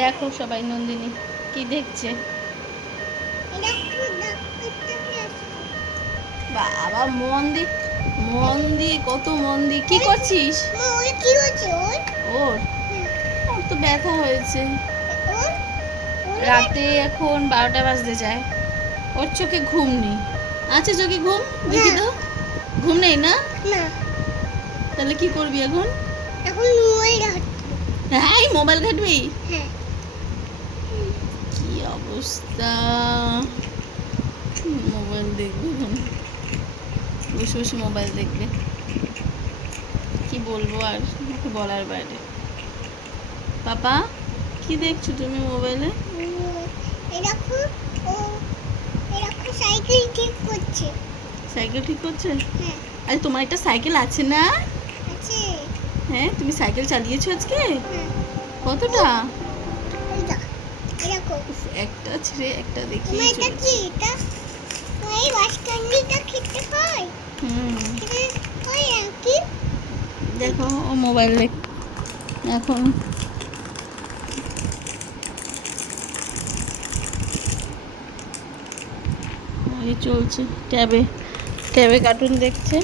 দেখো সবাই নন্দিনী কি দেখছে। বাবা মন দিয়ে কত মন দিয়ে কি করছিস? ওর ওর তো ব্যথা হয়েছে। রাতে এখন 12টা বাজতে যায়। ওর চোখে ঘুম নেই। আছে চোখে ঘুম? দেখি তো। ঘুম নেই না? তাহলে কি করবি এখন? হ্যাঁ মোবাইল ঘাটবি। কি অবস্থা, মোবাইল দেখবে এখন, বসে বসে মোবাইল দেখবে। কি বলবো আর, বলার বাইরে। পাপা কি দেখছো তুমি মোবাইলে? সাইকেল ঠিক করছে। সাইকেল ঠিক করছে? হ্যাঁ। আরে তোমার একটা সাইকেল আছে না? আছে। হ্যাঁ তুমি সাইকেল চালিয়েছো আজকে? হ্যাঁ। কতটা? একটা ছেড়ে একটা দেখি। এটা কি? এটা ওই বাসকান্ডিটা খেতে হয়। ওই কি দেখো ও মোবাইল দেখ এখন। এই চলছে ট্যাবে কার্টুন দেখছে।